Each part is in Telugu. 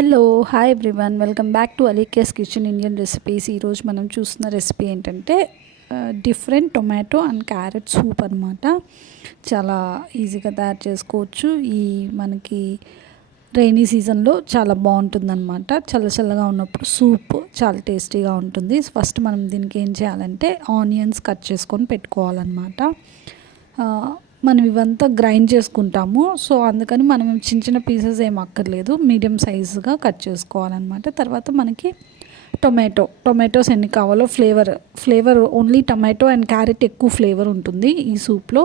Hello hi everyone, welcome back to Alika's kitchen Indian recipes. ఈరోజు మనం చూస్తున్న రెసిపీ ఏంటంటే different tomato and carrot soup అనమాట. చాలా ఈజీగా తయారు చేసుకోవచ్చు. ఈ మనకి రైనీ సీజన్లో చాలా బాగుంటుందన్నమాట. చల్లగా ఉన్నప్పుడు సూప్ చాలా టేస్టీగా ఉంటుంది. ఫస్ట్ మనం దీనికి ఏం చేయాలంటే ఆనియన్స్ కట్ చేసుకొని పెట్టుకోవాలన్నమాట. మనం ఇవంతా గ్రైండ్ చేసుకుంటాము, సో అందుకని మనం చిన్న పీసెస్ ఏం అక్కర్లేదు, మీడియం సైజుగా కట్ చేసుకోవాలన్నమాట. తర్వాత మనకి టొమాటోస్ ఎన్ని కావాలో flavour only tomato and carrot ఎక్కువ ఫ్లేవర్ ఉంటుంది ఈ సూప్లో.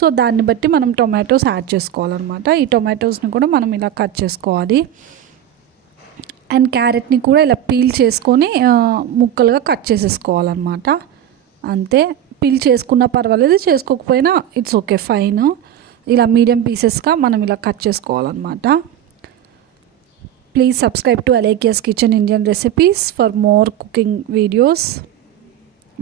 సో దాన్ని బట్టి మనం టొమాటోస్ యాడ్ చేసుకోవాలన్నమాట. ఈ టొమాటోస్ని కూడా మనం ఇలా కట్ చేసుకోవాలి. అండ్ క్యారెట్ని కూడా ఇలా పీల్ చేసుకొని ముక్కలుగా కట్ చేసేసుకోవాలన్నమాట. అంతే, పీల్ చేసుకున్నా పర్వాలేదు, చేసుకోకపోయినా ఇట్స్ ఓకే, ఫైన్. ఇలా మీడియం పీసెస్గా మనం ఇలా కట్ చేసుకోవాలన్నమాట. Please subscribe to Alika's kitchen Indian recipes for more cooking videos.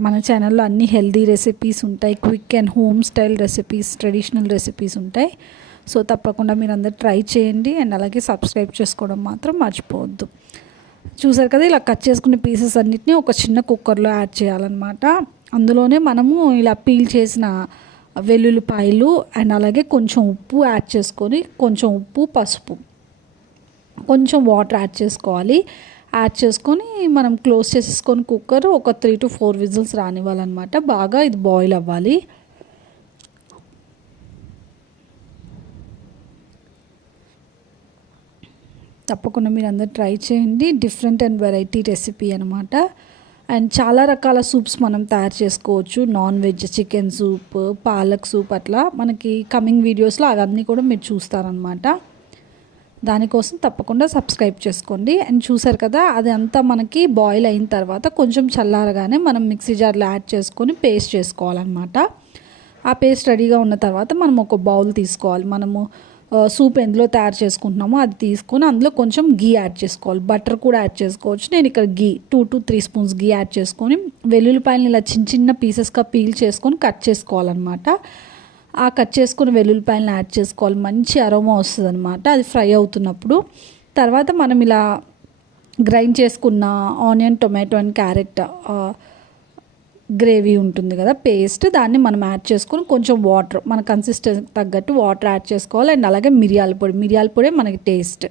మన ఛానల్లో అన్ని హెల్దీ రెసిపీస్ ఉంటాయి, quick and home style recipes, traditional recipes ఉంటాయి. సో తప్పకుండా మీరు అందరు ట్రై చేయండి అండ్ అలాగే సబ్స్క్రైబ్ చేసుకోవడం మాత్రం మర్చిపోవద్దు. చూసారు కదా, ఇలా కట్ చేసుకునే పీసెస్ అన్నిటిని ఒక చిన్న కుక్కర్లో యాడ్ చేయాలన్నమాట. అందులోనే మనము ఇలా పీల్ చేసిన వెల్లుల్లిపాయలు అండ్ అలాగే కొంచెం ఉప్పు యాడ్ చేసుకొని, కొంచెం ఉప్పు, పసుపు, కొంచెం వాటర్ యాడ్ చేసుకోవాలి. యాడ్ చేసుకొని మనం క్లోజ్ చేసేసుకొని కుక్కర్ ఒక 3 to 4 విజిల్స్ రానివ్వాలన్నమాట. బాగా ఇది బాయిల్ అవ్వాలి. తప్పకుండా మీరు అందరు ట్రై చేయండి. డిఫరెంట్ అండ్ వెరైటీ రెసిపీ అనమాట. అండ్ చాలా రకాల సూప్స్ మనం తయారు చేసుకోవచ్చు. Non veg, chicken soup, palak soup, అట్లా మనకి కమింగ్ వీడియోస్లో అవన్నీ కూడా మీరు చూస్తారనమాట. దానికోసం తప్పకుండా సబ్స్క్రైబ్ చేసుకోండి. అండ్ చూసారు కదా, అది అంతా మనకి బాయిల్ అయిన తర్వాత కొంచెం చల్లారగానే మనం మిక్సీ జార్లో యాడ్ చేసుకొని పేస్ట్ చేసుకోవాలన్నమాట. ఆ పేస్ట్ రెడీగా ఉన్న తర్వాత మనం ఒక బౌల్ తీసుకోవాలి. మనము సూప్ ఎందులో తయారు చేసుకుంటున్నామో అది తీసుకొని అందులో కొంచెం గీ యాడ్ చేసుకోవాలి. బటర్ కూడా యాడ్ చేసుకోవచ్చు. నేను ఇక్కడ గీ 2 to 3 స్పూన్స్ గీ యాడ్ చేసుకొని వెల్లుల్లిపాయలని ఇలా చిన్న పీసెస్గా పీల్ చేసుకొని కట్ చేసుకోవాలన్నమాట. ఆ కట్ చేసుకుని వెల్లుల్లిపాయలను యాడ్ చేసుకోవాలి. మంచి అరోమా వస్తుంది అనమాట అది ఫ్రై అవుతున్నప్పుడు. తర్వాత మనం ఇలా గ్రైండ్ చేసుకున్న onion, tomato and carrot gravy ఉంటుంది కదా, పేస్ట్, దాన్ని మనం యాడ్ చేసుకొని కొంచెం వాటర్, మన కన్సిస్టెన్సీ తగ్గట్టు వాటర్ యాడ్ చేసుకోవాలి. అండ్ అలాగే మిరియాల పొడి మనకి టేస్ట్.